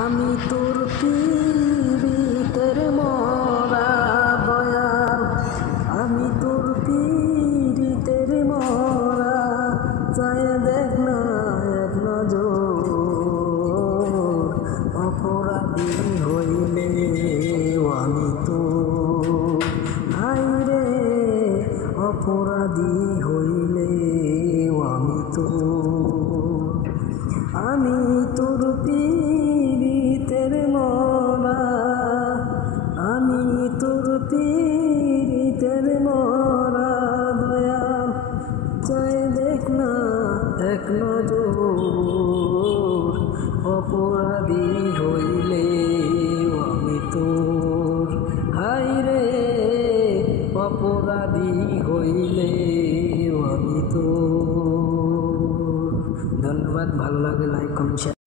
আমি তোর পীড়িতের মরা দয়াল, আমি তোর পীড়িতের মরা, চায় দেখ না এক নজর। অপরাধী হইলে আমি তো নাই রে, অপরাধী হইলে আমি তো। আমি তোর পীড়িতের মরা, আমি তোর পীড়িতের মরা দয়াল, চাই দেখ না এক নজর। অপরাধী হইলে আমি তোর, হাই রে অপরাধী হইলে আমি তোর। ধন্যবাদ। ভালো লাগে লাইক কমেন্ট শেয়ার।